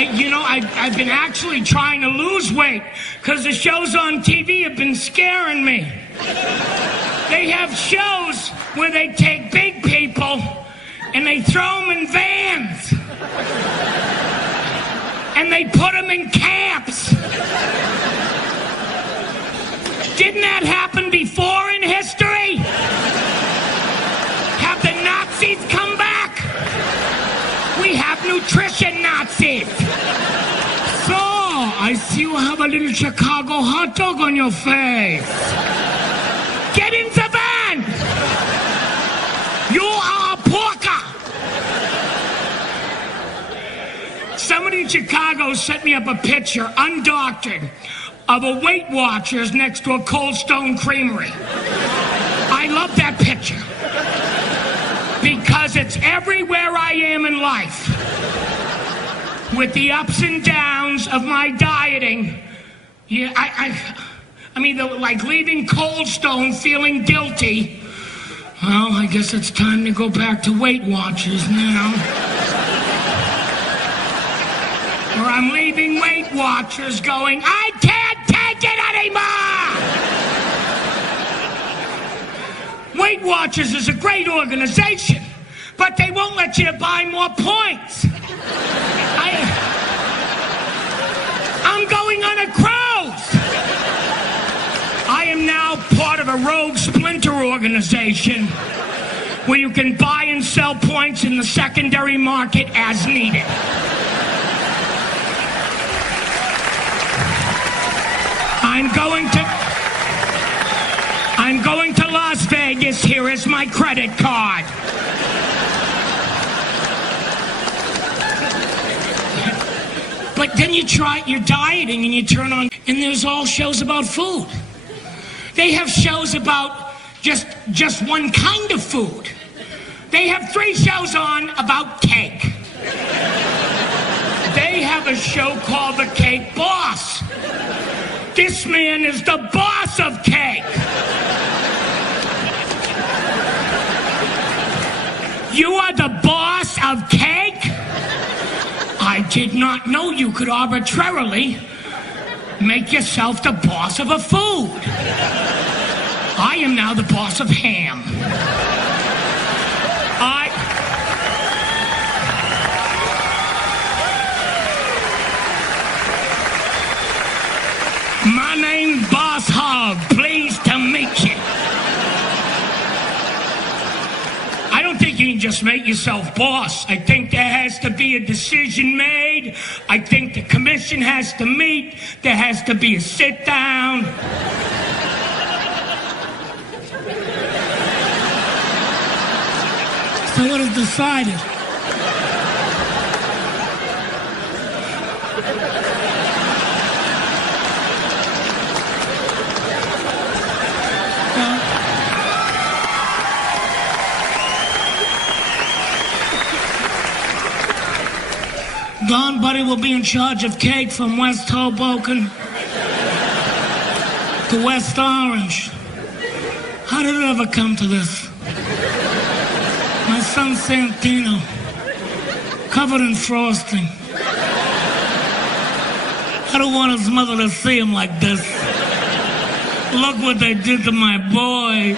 I've been actually trying to lose weight because the shows on TV have been scaring me. They have shows where they take big people and they throw them in vans. And they put them in camps. Didn't that happen before in history? Have the Nazis come back? We have nutrition Nazis. So, I see you have a little Chicago hot dog on your face. Get in the van! You are a porker! Somebody in Chicago sent me up a picture, undoctored, of a Weight Watchers next to a Cold Stone Creamery. I love that picture. Because it's everywhere I am in life. With the ups and downs of my dieting. Yeah, I mean, like leaving Cold Stone feeling guilty. Well, I guess it's time to go back to Weight Watchers now. Or I'm leaving Weight Watchers going, I can't take it anymore! Weight Watchers is a great organization, but they won't let you buy more points. I'm going on a cruise! I am now part of a rogue splinter organization where you can buy and sell points in the secondary market as needed. I'm going to Las Vegas. Here is my credit card. But then you're dieting and you turn on, and there's all shows about food. They have shows about just one kind of food. They have 3 shows on about cake. They have a show called The Cake Boss. This man is the boss of cake. You are the boss of cake? I did not know you could arbitrarily make yourself the boss of a food. I am now the boss of ham. My name's Boss Hog. Pleased to meet you. I don't think you can just make yourself boss. I think there has to be a decision made. I think the commission has to meet. There has to be a sit down. So what is decided? Don Buddy will be in charge of cake from West Hoboken to West Orange. How did it ever come to this? My son Santino, covered in frosting. I don't want his mother to see him like this. Look what they did to my boy.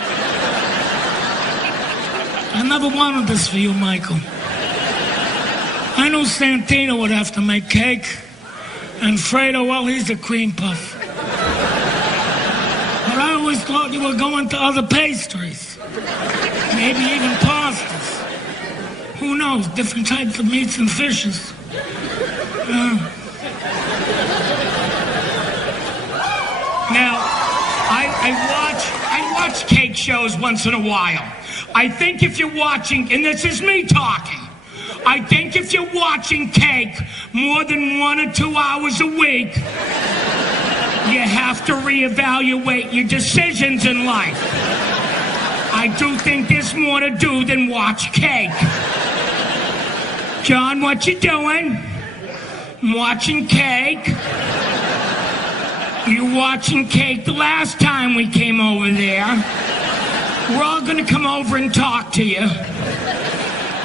I never wanted this for you, Michael. I knew Santino would have to make cake, and Fredo, well, he's a cream puff. But I always thought you were going to other pastries, maybe even pastas. Who knows, different types of meats and fishes. Now, I watch cake shows once in a while. I think if you're watching, and this is me talking, I think if you're watching cake more than 1 or 2 hours a week, you have to reevaluate your decisions in life. I do think there's more to do than watch cake. John, what you doing? I'm watching cake. You watching cake the last time we came over there. We're all gonna come over and talk to you.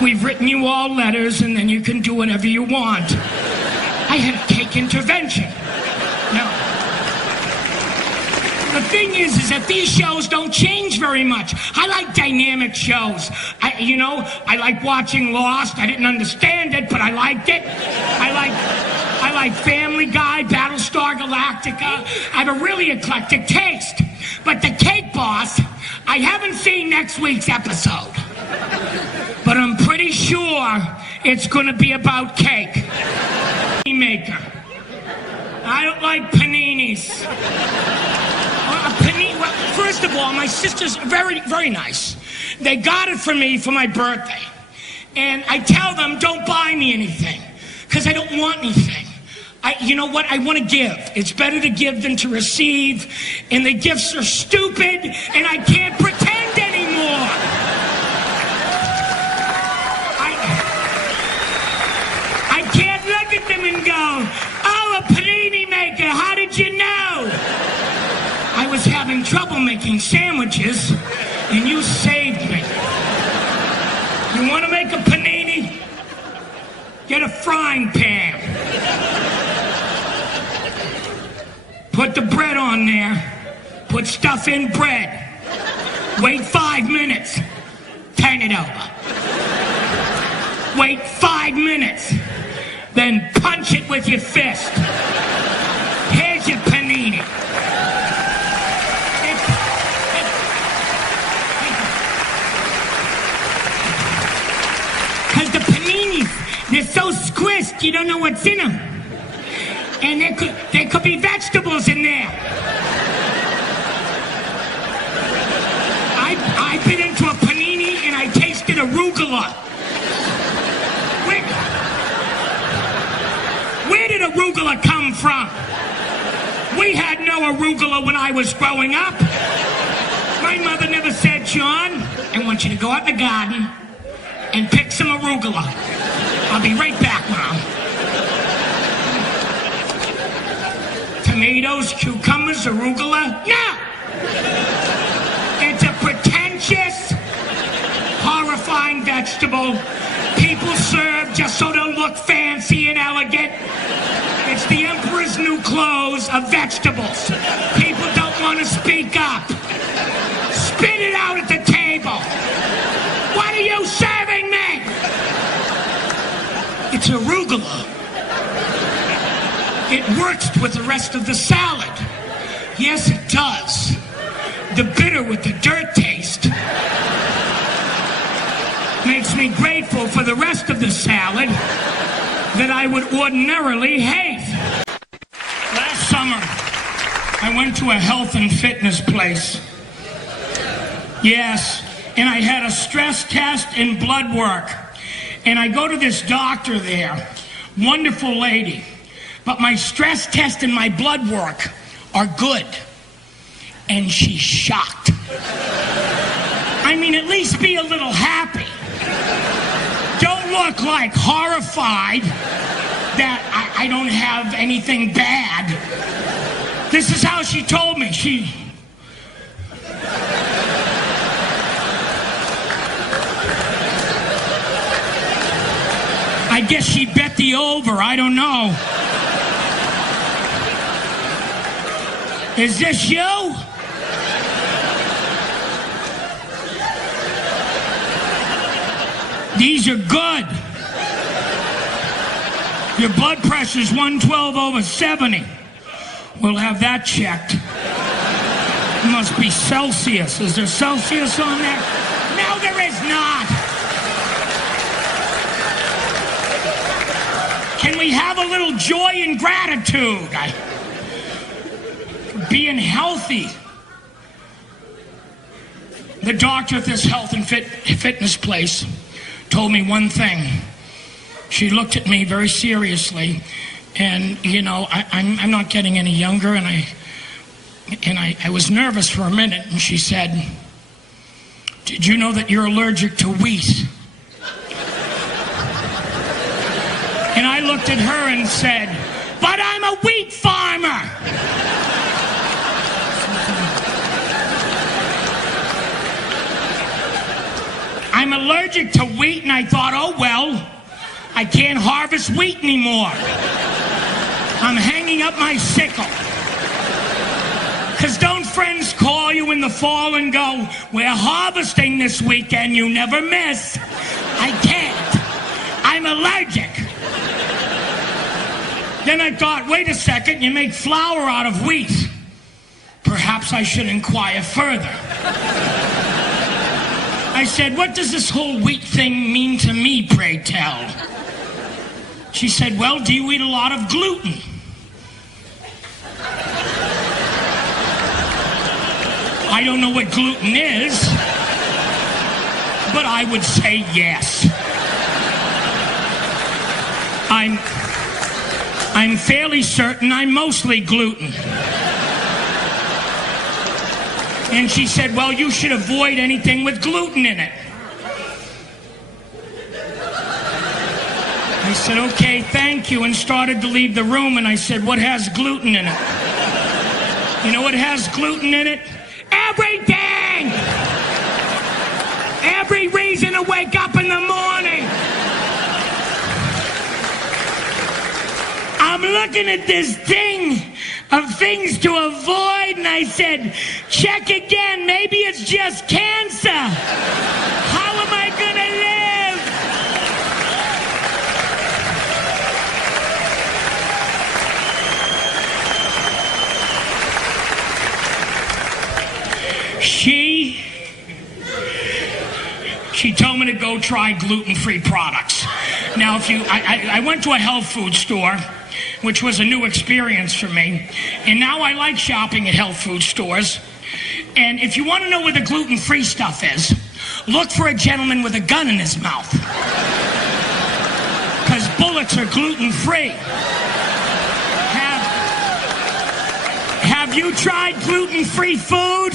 We've written you all letters, and then you can do whatever you want. I I had cake intervention. Now, the thing is that these shows don't change very much. I like dynamic shows. I like watching Lost. I didn't understand it, but I liked it. I like Family Guy, Battlestar Galactica. I have a really eclectic taste. But the Cake Boss, I haven't seen next week's episode. But I'm pretty sure it's going to be about cake. Maker. I don't like paninis. First of all, my sister's very, very nice. They got it for me for my birthday. And I tell them, don't buy me anything, because I don't want anything. You know what? I want to give. It's better to give than to receive. And the gifts are stupid, and I can't pretend anymore. I can't look at them and go, oh, a panini maker, how did you know? I was having trouble making sandwiches, and you saved me. You want to make a panini? Get a frying pan. Put the bread on there. Put stuff in bread. Wait 5 minutes. Turn it over. Wait 5 minutes. Then punch it with your fist. Here's your panini. Because the paninis, they're so squished, you don't know what's in them. And there could be vegetables in there. I bit into a panini and I tasted arugula. Where did arugula come from? We had no arugula when I was growing up. My mother never said, John, I want you to go out in the garden and pick some arugula. I'll be right back, Mom. Tomatoes, cucumbers, arugula? No! It's a pretentious, horrifying vegetable people serve just so they'll look fancy and elegant. It's the emperor's new clothes of vegetables. People don't want to speak up. Spit it out at the table. What are you serving me? It's arugula. It works with the rest of the salad. Yes, it does. The bitter with the dirt taste makes me grateful for the rest of the salad that I would ordinarily hate. Last summer, I went to a health and fitness place. Yes, and I had a stress test and blood work. And I go to this doctor there, wonderful lady. But my stress test and my blood work are good. And she's shocked. I mean, at least be a little happy. Don't look like horrified that I don't have anything bad. This is how she told me. I guess she bet the over, I don't know. Is this you? These are good. Your blood pressure's 112/70. We'll have that checked. It must be Celsius. Is there Celsius on there? No, there is not. Can we have a little joy and gratitude? Being healthy. The doctor at this health and fitness place told me one thing. She looked at me very seriously, and you know, I'm not getting any younger, and I was nervous for a minute, and she said, "Did you know that you're allergic to wheat?" And I looked at her and said, "But I'm a wheat farmer." I'm allergic to wheat, and I thought, oh well, I can't harvest wheat anymore. I'm hanging up my sickle. Because don't friends call you in the fall and go, we're harvesting this weekend, you never miss. I can't. I'm allergic. Then I thought, wait a second, you make flour out of wheat. Perhaps I should inquire further. I said, what does this whole wheat thing mean to me, pray tell? She said, well, do you eat a lot of gluten? I don't know what gluten is, but I would say yes. I'm fairly certain I'm mostly gluten. And she said, well, you should avoid anything with gluten in it. I said, okay, thank you, and started to leave the room, and I said, what has gluten in it? You know what has gluten in it? Everything! Every reason to wake up in the morning. I'm looking at this thing of things to avoid, and I said, check again, maybe it's just cancer. How am I gonna live? She told me to go try gluten-free products. Now, I went to a health food store, which was a new experience for me, and now I like shopping at health food stores. And if you want to know where the gluten-free stuff is, look for a gentleman with a gun in his mouth. Because bullets are gluten-free. Have you tried gluten-free food?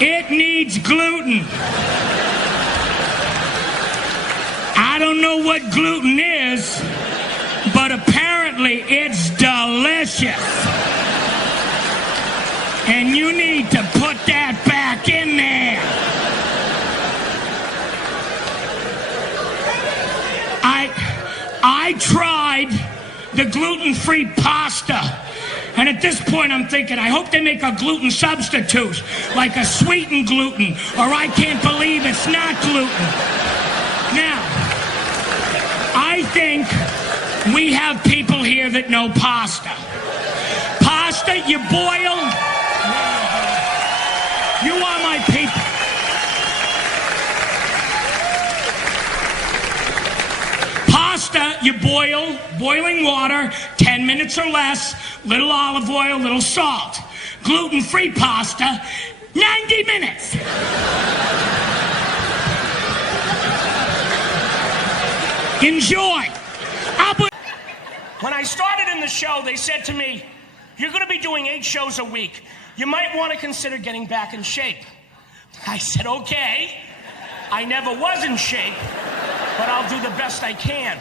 It needs gluten. I don't know what gluten is, but apparently it's delicious. And you need to put that back in there. I tried the gluten-free pasta. And at this point, I'm thinking, I hope they make a gluten substitute, like a sweetened gluten, or I can't believe it's not gluten. Now, I think we have people here that know pasta. Pasta, you boil. You are my people. Pasta, you boil, boiling water, 10 minutes or less, little olive oil, little salt. Gluten-free pasta, 90 minutes. Enjoy. When I started in the show, they said to me, you're going to be doing 8 shows a week. You might want to consider getting back in shape. I said, okay. I never was in shape, but I'll do the best I can.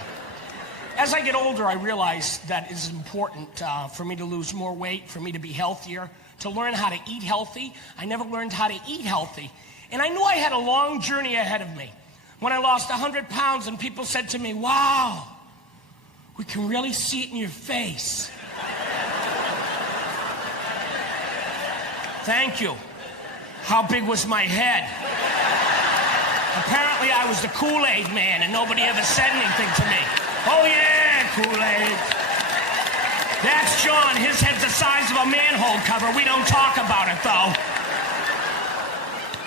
As I get older, I realize that it's important for me to lose more weight, for me to be healthier, to learn how to eat healthy. I never learned how to eat healthy. And I knew I had a long journey ahead of me. When I lost 100 pounds and people said to me, wow, we can really see it in your face. Thank you. How big was my head? Apparently I was the Kool-Aid man and nobody ever said anything to me. Oh yeah, Kool-Aid. That's John. His head's the size of a manhole cover. We don't talk about it though.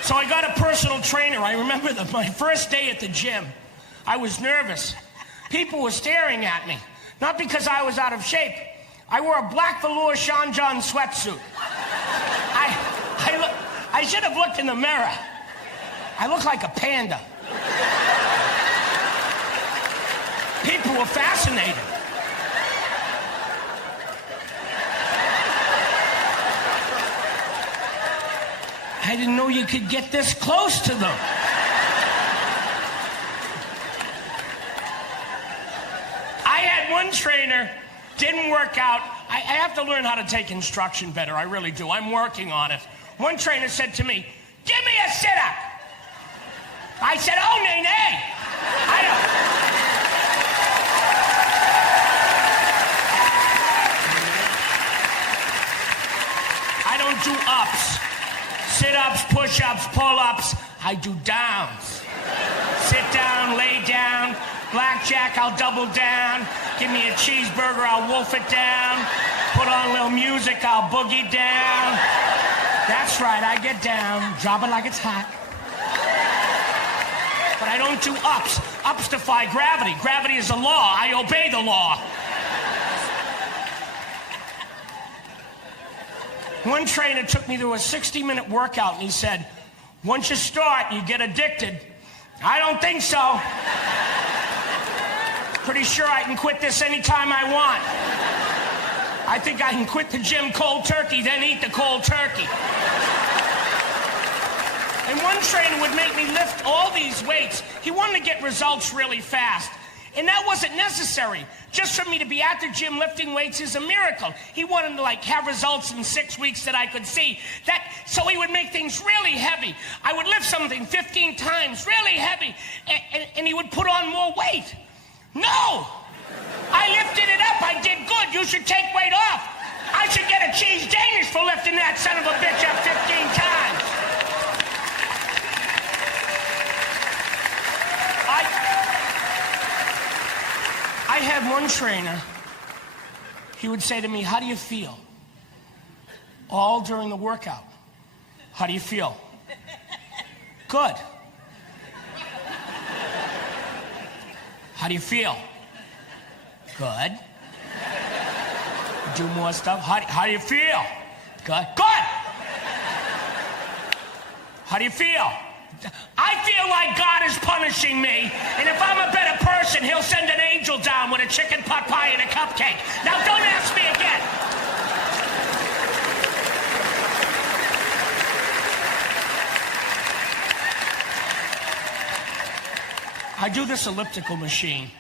So I got a personal trainer. I remember my first day at the gym. I was nervous. People were staring at me. Not because I was out of shape. I wore a black velour Sean John sweatsuit. I should have looked in the mirror. I look like a panda. People were fascinated. I didn't know you could get this close to them. I had one trainer, didn't work out. I have to learn how to take instruction better. I really do. I'm working on it. One trainer said to me, give me a sit-up. I said, oh, nay, nay. don't do ups. Sit-ups, push-ups, pull-ups. I do downs. Sit down, lay down. Blackjack, I'll double down. Give me a cheeseburger, I'll wolf it down. Put on a little music, I'll boogie down. That's right, I get down. Drop it like it's hot. But I don't do ups. Ups defy gravity. Gravity is a law. I obey the law. One trainer took me through a 60-minute workout and he said, once you start, you get addicted. I don't think so. Pretty sure I can quit this anytime I want. I think I can quit the gym cold turkey, then eat the cold turkey. And one trainer would make me lift all these weights. He wanted to get results really fast. And that wasn't necessary. Just for me to be at the gym lifting weights is a miracle. He wanted to have results in 6 weeks that I could see. So he would make things really heavy. I would lift something 15 times, really heavy, and he would put on more weight. No! I lifted it up. I did good. You should take weight off. I should get a cheese Danish for lifting that son of a bitch up 15 times. I had one trainer. He would say to me, how do you feel? All during the workout. How do you feel? Good. How do you feel? Good. Do more stuff. How do you feel? Good. Good. How do you feel? I feel like God is punishing me, and if I'm a better person, he'll send an angel down with a chicken pot pie and a cupcake. Now don't ask me again. I do this elliptical machine,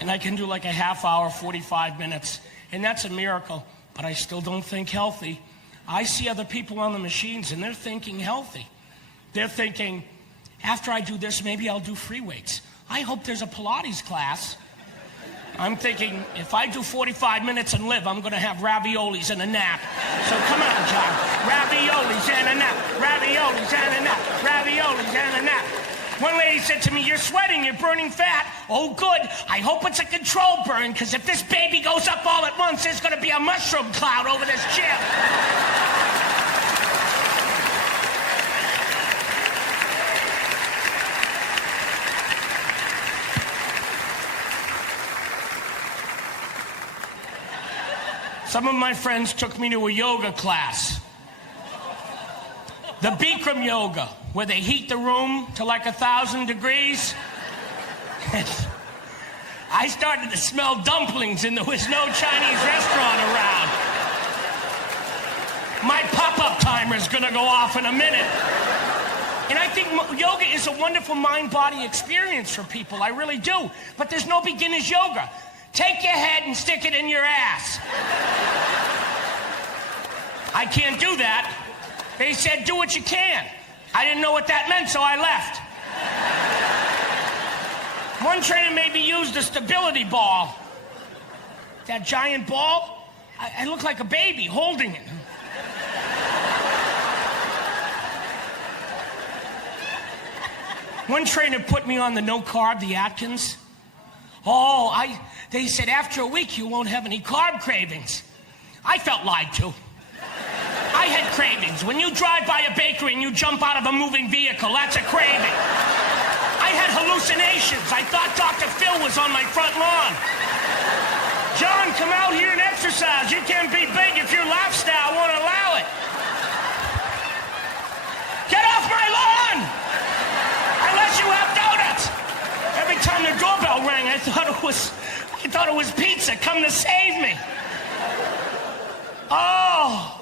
and I can do like a half hour, 45 minutes, and that's a miracle, but I still don't think healthy. I see other people on the machines, and they're thinking healthy. They're thinking, after I do this, maybe I'll do free weights. I hope there's a Pilates class. I'm thinking, if I do 45 minutes and live, I'm going to have raviolis and a nap. So come on, John. Raviolis and a nap. Raviolis and a nap. Raviolis and a nap. One lady said to me, you're sweating, you're burning fat. Oh, good. I hope it's a controlled burn, because if this baby goes up all at once, there's going to be a mushroom cloud over this gym. Some of my friends took me to a yoga class. The Bikram yoga, where they heat the room to like 1,000 degrees. I started to smell dumplings and there was no Chinese restaurant around. My pop-up timer is gonna go off in a minute. And I think yoga is a wonderful mind-body experience for people, I really do. But there's no beginner's yoga. Take your head and stick it in your ass. I can't do that. They said, do what you can. I didn't know what that meant, so I left. One trainer made me use the stability ball. That giant ball, I look like a baby holding it. One trainer put me on the no-carb, the Atkins. They said after a week you won't have any carb cravings. I felt lied to. I had cravings. When you drive by a bakery and you jump out of a moving vehicle, that's a craving. I had hallucinations. I thought Dr. Phil was on my front lawn. John, come out here and exercise. You can't be big if your lifestyle won't allow it. Get off my lawn! Unless you have donuts. Every time the doorbell rang, I thought it was pizza come to save me. Oh,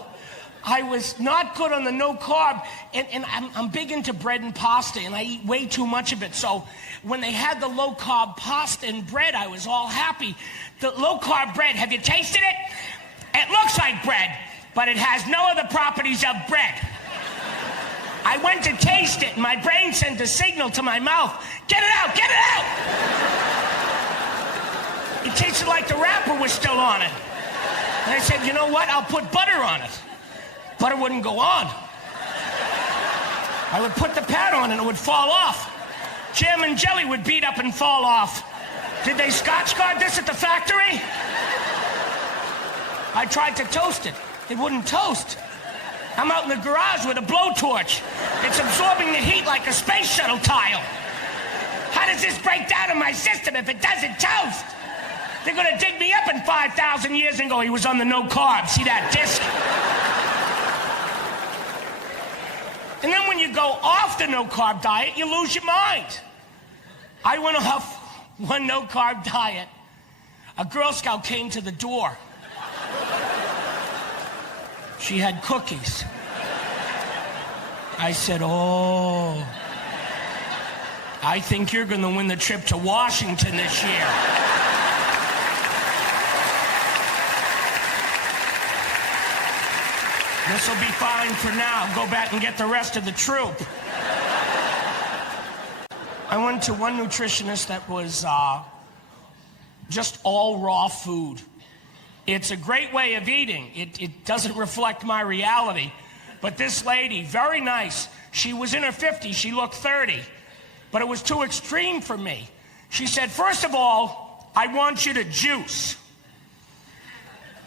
I was not good on the no carb, and I'm big into bread and pasta, and I eat way too much of it. So when they had the low carb pasta and bread, I was all happy. The low carb bread, have you tasted it? It looks like bread, but it has no other properties of bread. I went to taste it, and my brain sent a signal to my mouth. Get it out, get it out! It tasted like the wrapper was still on it. And I said, you know what? I'll put butter on it. but it wouldn't go on. I would put the pad on and it would fall off. Jam and jelly would beat up and fall off. Did they Scotch guard this at the factory? I tried to toast it. It wouldn't toast. I'm out in the garage with a blowtorch. It's absorbing the heat like a space shuttle tile. How does this break down in my system if it doesn't toast? They're gonna dig me up in 5,000 years and go, he was on the no carb. See that disc? And then when you go off the no carb diet, you lose your mind. I went off one no carb diet. A Girl Scout came to the door. She had cookies. I said, oh, I think you're gonna win the trip to Washington this year. This'll be fine for now. Go back and get the rest of the troop. I went to one nutritionist that was just all raw food. It's a great way of eating. It doesn't reflect my reality. But this lady, very nice. She was in her 50s. She looked 30. But it was too extreme for me. She said, first of all, I want you to juice.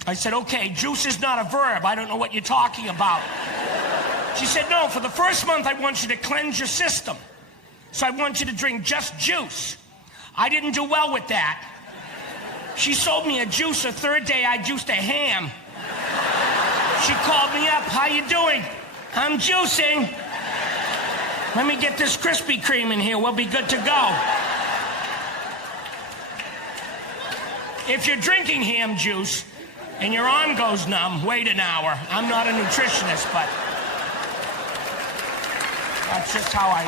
I said, okay, juice is not a verb. I don't know what you're talking about. She said, no, for the first month, I want you to cleanse your system. So I want you to drink just juice. I didn't do well with that. She sold me a juice. The third day, I juiced a ham. She called me up. How you doing? I'm juicing. Let me get this Krispy Kreme in here. We'll be good to go. If you're drinking ham juice and your arm goes numb, wait an hour. I'm not a nutritionist, but that's just how I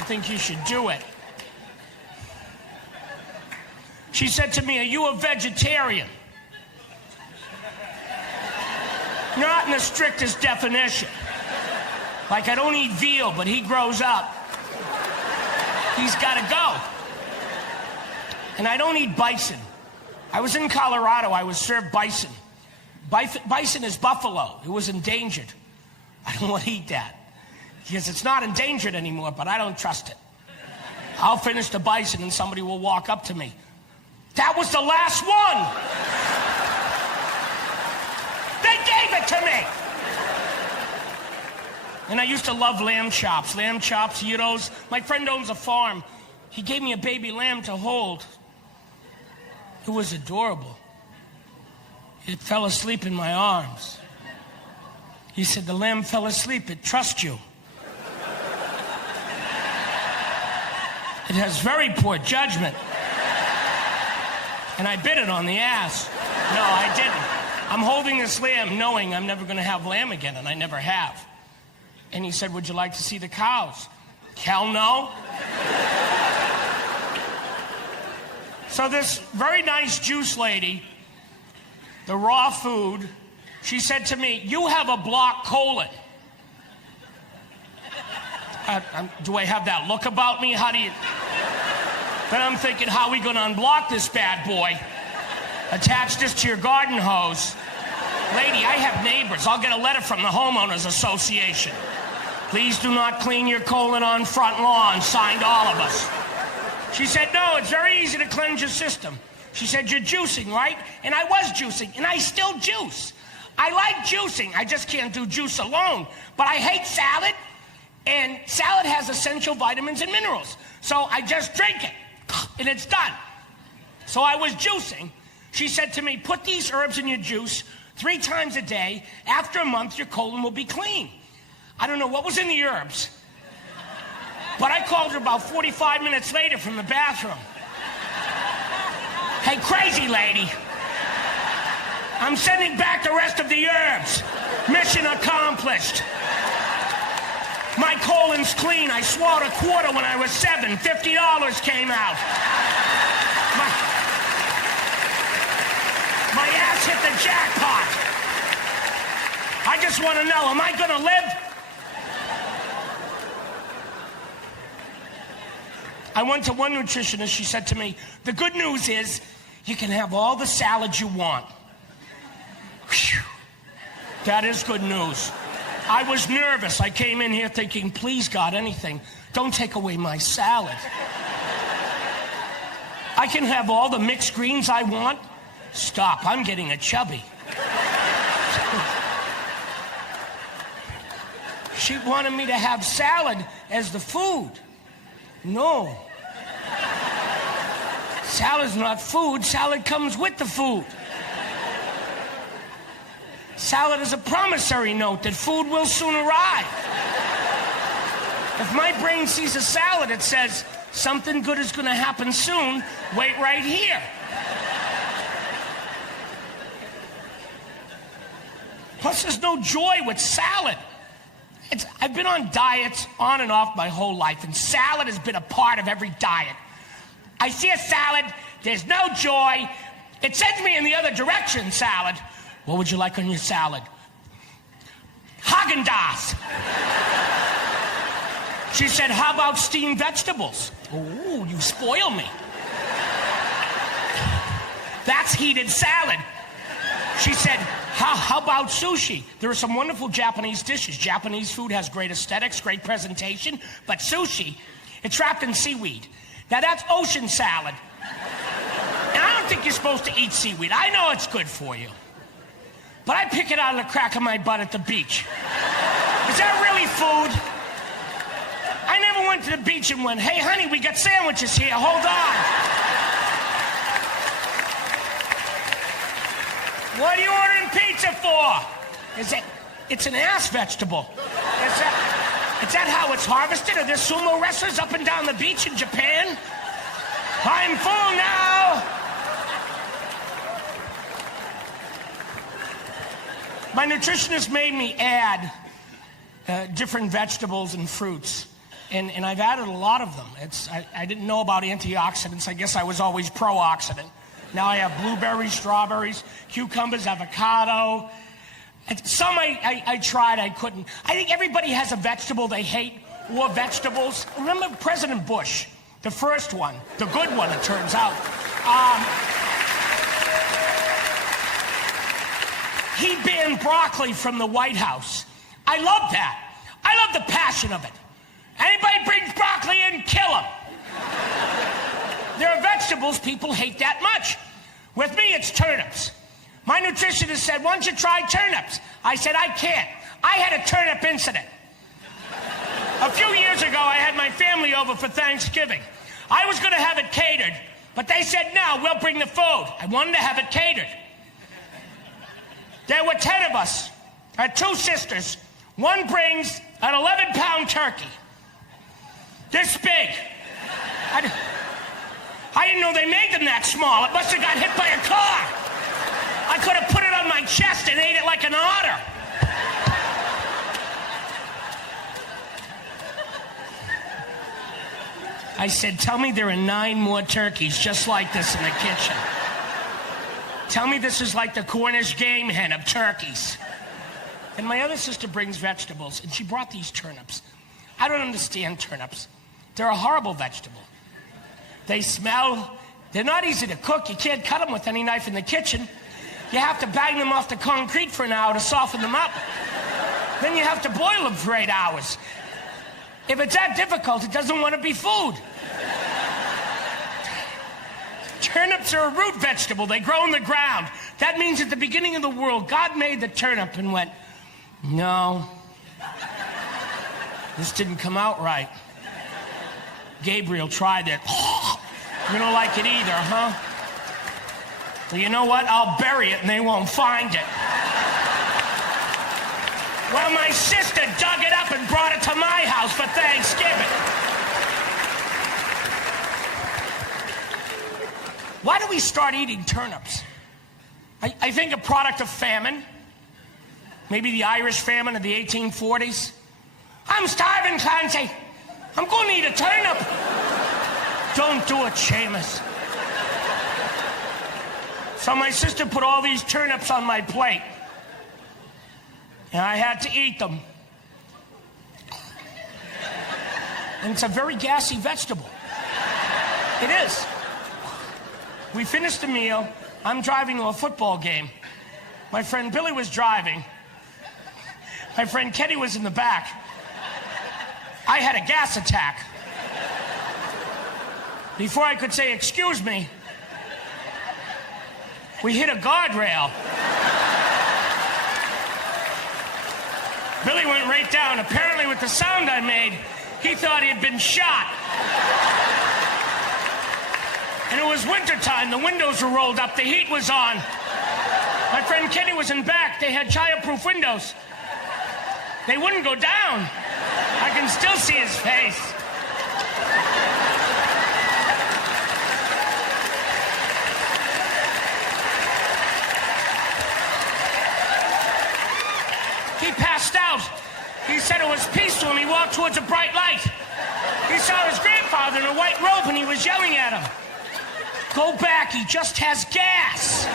think you should do it. She said to me, are you a vegetarian? Not in the strictest definition. Like I don't eat veal, but he grows up. He's got to go. And I don't eat bison. I was in Colorado. I was served bison. Bison is buffalo. It was endangered. I don't want to eat that. Because it's not endangered anymore, but I don't trust it. I'll finish the bison and somebody will walk up to me. That was the last one. They gave it to me. And I used to love lamb chops, gyros. My friend owns a farm. He gave me a baby lamb to hold. It was adorable. It fell asleep in my arms. He said, the lamb fell asleep. It trusts you. It has very poor judgment. And I bit it on the ass. No, I didn't. I'm holding this lamb knowing I'm never going to have lamb again, and I never have. And he said, would you like to see the cows? Hell no. So this very nice juice lady, the raw food, she said to me, you have a blocked colon. Do I have that look about me? How do you... Then I'm thinking, how are we going to unblock this bad boy? Attach this to your garden hose. Lady, I have neighbors. I'll get a letter from the homeowners association. Please do not clean your colon on front lawn. Signed all of us. She said, no, it's very easy to cleanse your system. She said, you're juicing, right? And I was juicing, and I still juice. I like juicing. I just can't do juice alone. But I hate salad, and salad has essential vitamins and minerals. So I just drink it, and it's done. So I was juicing. She said to me, put these herbs in your juice 3 times a day. After a month, your colon will be clean. I don't know what was in the herbs, but I called her about 45 minutes later from the bathroom. Hey, crazy lady, I'm sending back the rest of the herbs. Mission accomplished. My colon's clean. I swallowed a quarter when I was 7. $50 came out. My ass hit the jackpot. I just want to know, am I going to live? I went to one nutritionist. She said to me, the good news is you can have all the salad you want. Whew. That is good news. I was nervous. I came in here thinking, please, God, anything. Don't take away my salad. I can have all the mixed greens I want. Stop, I'm getting a chubby. She wanted me to have salad as the food. No. Salad's not food. Salad comes with the food. Salad is a promissory note that food will soon arrive. If my brain sees a salad, it says, something good is going to happen soon. Wait right here. Plus, there's no joy with salad. I've been on diets on and off my whole life, and salad has been a part of every diet. I see a salad, there's no joy. It sends me in the other direction, salad. What would you like on your salad? Haagen-Dazs. She said, how about steamed vegetables? Ooh, you spoil me. That's heated salad. She said, how about sushi? There are some wonderful Japanese dishes. Japanese food has great aesthetics, great presentation, but sushi, it's wrapped in seaweed. Now that's ocean salad. And I don't think you're supposed to eat seaweed. I know it's good for you. But I pick it out of the crack of my butt at the beach. Is that really food? I never went to the beach and went, hey, honey, we got sandwiches here. Hold on. What are you ordering pizza for? It's an ass vegetable. Is that how it's harvested? Are there sumo wrestlers up and down the beach in Japan? I'm full now. My nutritionist made me add different vegetables and fruits, and I've added a lot of them. I didn't know about antioxidants. I guess I was always pro-oxidant. Now I have blueberries, strawberries, cucumbers, avocado. And some I tried, I couldn't. I think everybody has a vegetable they hate, or vegetables. Remember President Bush, the first one, the good one, it turns out. He banned broccoli from the White House. I love that. I love the passion of it. Anybody brings broccoli in, kill them. There are vegetables people hate that much. With me, it's turnips. My nutritionist said, why don't you try turnips? I said, I can't. I had a turnip incident. A few years ago, I had my family over for Thanksgiving. I was going to have it catered, but they said, no, we'll bring the food. I wanted to have it catered. There were 10 of us. I had 2 sisters. One brings an 11-pound turkey. This big. I didn't know they made them that small. It must have got hit by a car. I could have put it on my chest and ate it like an otter. I said, tell me there are 9 more turkeys just like this in the kitchen. Tell me this is like the Cornish game hen of turkeys. And my other sister brings vegetables, and she brought these turnips. I don't understand turnips. They're a horrible vegetable. They smell. They're not easy to cook. You can't cut them with any knife in the kitchen. You have to bang them off the concrete for an hour to soften them up. Then you have to boil them for 8 hours. If it's that difficult, it doesn't want to be food. Turnips are a root vegetable. They grow in the ground. That means at the beginning of the world, God made the turnip and went, no, this didn't come out right. Gabriel tried it. You don't like it either, huh? Well, you know what? I'll bury it and they won't find it. Well, my sister dug it up and brought it to my house for Thanksgiving. Why do we start eating turnips? I think a product of famine. Maybe the Irish famine of the 1840s. I'm starving, Clancy. I'm going to eat a turnip. Don't do it, Seamus. So my sister put all these turnips on my plate. And I had to eat them. And it's a very gassy vegetable. It is. We finished the meal. I'm driving to a football game. My friend Billy was driving. My friend Kenny was in the back. I had a gas attack. Before I could say, excuse me, we hit a guardrail. Billy went right down. Apparently with the sound I made, he thought he had been shot. And it was wintertime. The windows were rolled up. The heat was on. My friend Kenny was in back. They had child-proof windows. They wouldn't go down. I can still see his face. He passed out. He said it was peaceful and he walked towards a bright light. He saw his grandfather in a white robe and he was yelling at him. Go back, he just has gas.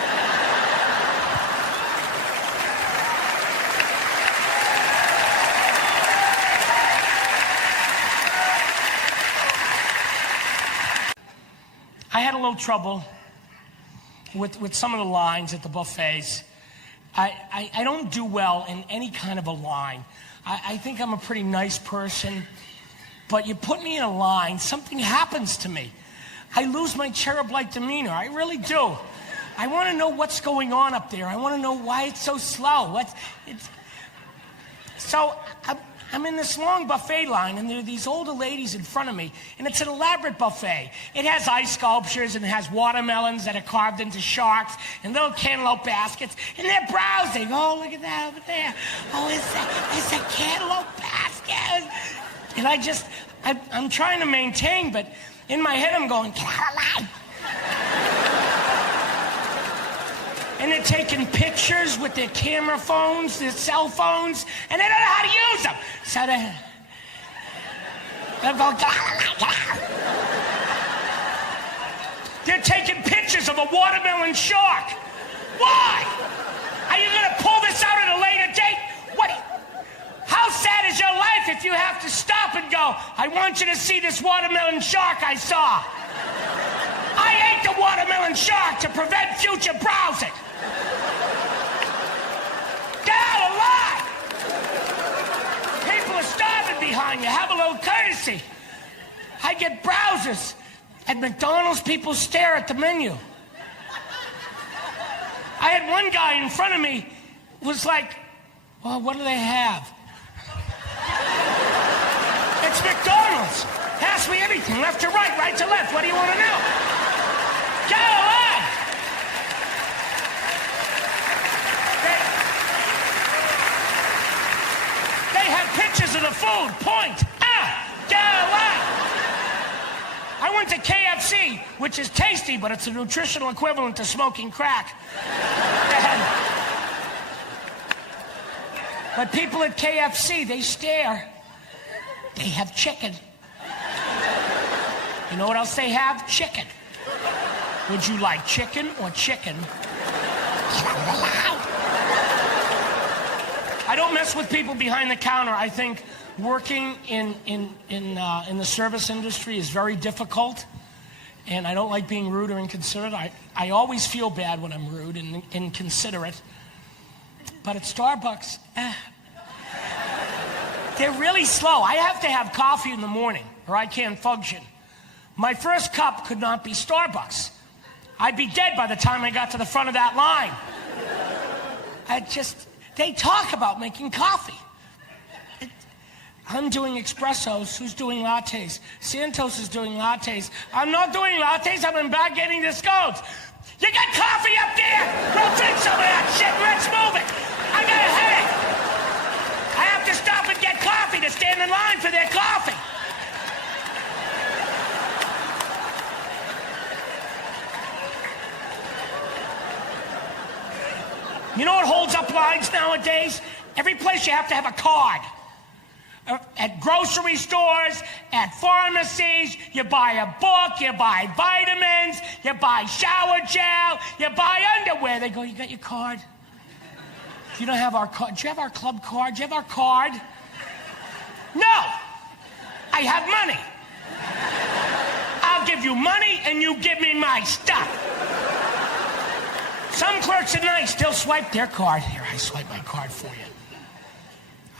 I had a little trouble with some of the lines at the buffets. I don't do well in any kind of a line. I think I'm a pretty nice person, but you put me in a line, something happens to me. I lose my cherub-like demeanor. I really do. I want to know what's going on up there. I want to know why it's so slow. So I'm in this long buffet line, and there are these older ladies in front of me, and it's an elaborate buffet. It has ice sculptures, and it has watermelons that are carved into sharks, and little cantaloupe baskets, and they're browsing. Oh, look at that over there. Oh, it's a cantaloupe basket. And I'm trying to maintain, but in my head I'm going, cantaloupe. And they're taking pictures with their camera phones, their cell phones, and they don't know how to use them. So they're going, they're taking pictures of a watermelon shark. Why? Are you going to pull this out at a later date? How sad is your life if you have to stop and go, I want you to see this watermelon shark I saw. I ate the watermelon shark to prevent future browsing. Get out alive! People are starving behind you. Have a little courtesy. I get browsers. At McDonald's, people stare at the menu. I had one guy in front of me was like, well, what do they have? It's McDonald's. Ask me everything, left to right, right to left. What do you want to know? Get alive! They have pictures of the food. Point. Get alive! I went to KFC, which is tasty, but it's a nutritional equivalent to smoking crack. But people at KFC, they stare. They have chicken. You know what else they have? Chicken. Would you like chicken or chicken? I don't mess with people behind the counter. I think working in the service industry is very difficult, and I don't like being rude or inconsiderate. I always feel bad when I'm rude and inconsiderate. But at Starbucks, they're really slow. I have to have coffee in the morning or I can't function. My first cup could not be Starbucks. I'd be dead by the time I got to the front of that line. They talk about making coffee. I'm doing espressos. Who's doing lattes? Santos is doing lattes. I'm not doing lattes. I'm in back getting the scones. You got coffee up there? Go drink some of that shit. Let's move it. I got a headache. I have to stop and get coffee to stand in line for their coffee. You know what holds up lines nowadays? Every place you have to have a card. At grocery stores, at pharmacies, you buy a book, you buy vitamins, you buy shower gel, you buy underwear. They go, you got your card? You don't have our card. Do you have our club card? Do you have our card? No. I have money. I'll give you money and you give me my stuff. Some clerks are nice. They'll swipe their card. Here, I swipe my card for you.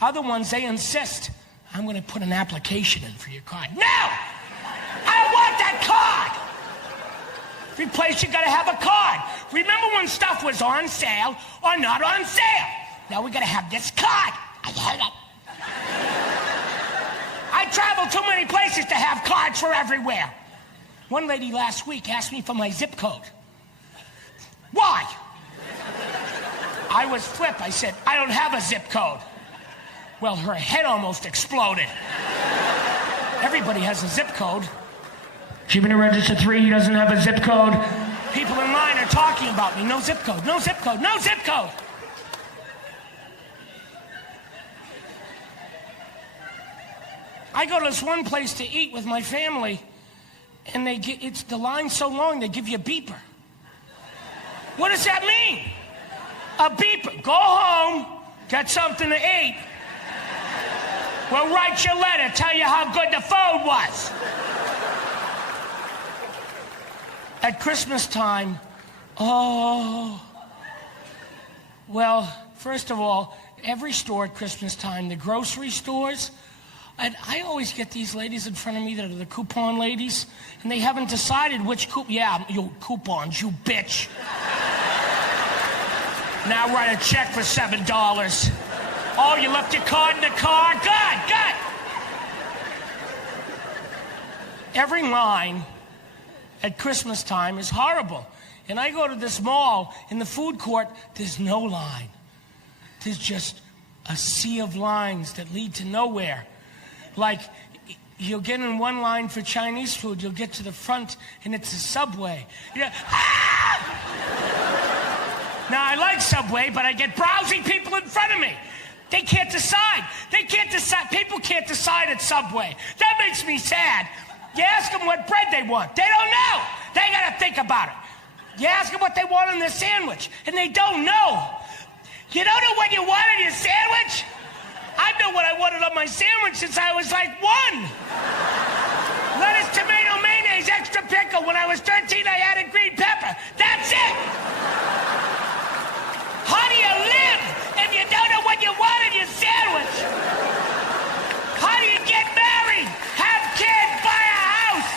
Other ones, they insist. I'm going to put an application in for your card. No! I want that card! Every place you got to have a card. Remember when stuff was on sale or not on sale? Now we got to have this card. I hate it. I travel too many places to have cards for everywhere. One lady last week asked me for my zip code. Why? I was flip. I said, I don't have a zip code. Well, her head almost exploded. Everybody has a zip code. Keeping it register 3, he doesn't have a zip code. People in line are talking about me. No zip code, no zip code, no zip code. I go to this one place to eat with my family, and the line's so long, they give you a beeper. What does that mean? A beeper. Go home, get something to eat. We'll write you a letter, tell you how good the food was. At Christmas time, well, first of all, every store at Christmas time, the grocery stores, and I always get these ladies in front of me that are the coupon ladies, and they haven't decided which you coupons, you bitch. Now write a check for $7. Oh, you left your card in the car? Good. Every line at Christmas time is horrible. And I go to this mall, in the food court, there's no line. There's just a sea of lines that lead to nowhere. Like, you'll get in one line for Chinese food, you'll get to the front, and it's a Subway. Now, I like Subway, but I get browsing people in front of me. They can't decide. People can't decide at Subway. That makes me sad. You ask them what bread they want. They don't know. They got to think about it. You ask them what they want on their sandwich, and they don't know. You don't know what you want on your sandwich? I know what I wanted on my sandwich since I was like 1. Lettuce, tomato, mayonnaise, extra pickle. When I was 13, I added green pepper. That's it. How do you live if you don't know what you want in your sandwich? How do you get married, have kids, buy a house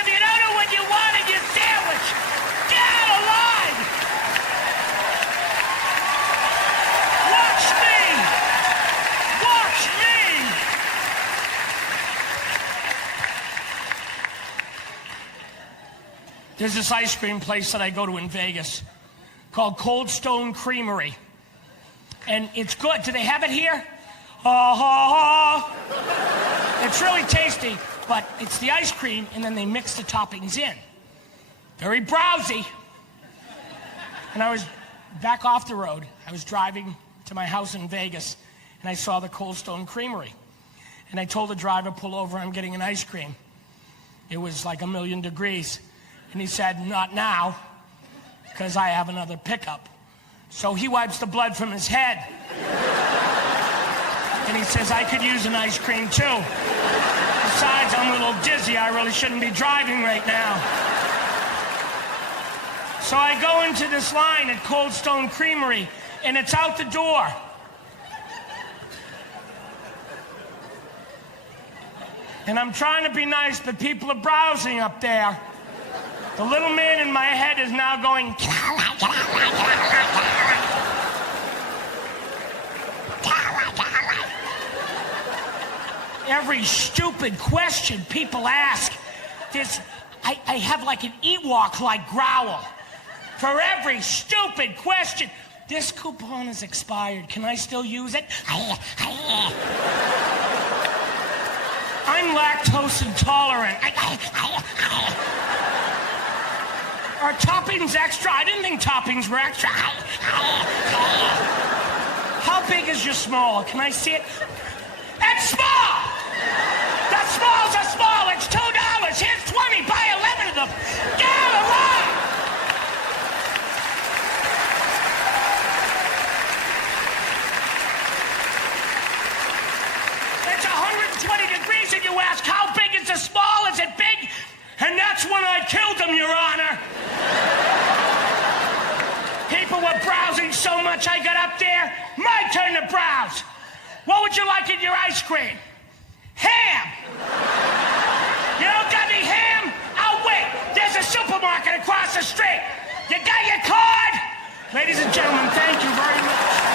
if you don't know what you want in your sandwich? Get out of line. Watch me. Watch me. There's this ice cream place that I go to in Vegas called Cold Stone Creamery. And it's good. Do they have it here? It's really tasty, but it's the ice cream, and then they mix the toppings in. Very browsy. And I was back off the road. I was driving to my house in Vegas, and I saw the Cold Stone Creamery. And I told the driver, pull over, I'm getting an ice cream. It was like 1,000,000 degrees. And he said, not now, because I have another pickup. So he wipes the blood from his head. And he says, I could use an ice cream too. Besides, I'm a little dizzy. I really shouldn't be driving right now. So I go into this line at Cold Stone Creamery, and it's out the door. And I'm trying to be nice, but people are browsing up there. The little man in my head is now going, every stupid question people ask, I have like an Ewok-like growl. For every stupid question, this coupon is expired. Can I still use it? I'm lactose intolerant. Are toppings extra? I didn't think toppings were extra. How big is your small? Can I see it? It's small! The smalls are small. It's $2. Here's 20. Buy 11 of them. Get out of line! It's 120 degrees and you ask, how big is the small? Is it big? And that's when I killed him, Your Honor. People were browsing so much I got up there. My turn to browse. What would you like in your ice cream? Ham! You don't got any ham? I'll wait. There's a supermarket across the street. You got your card? Ladies and gentlemen, thank you very much.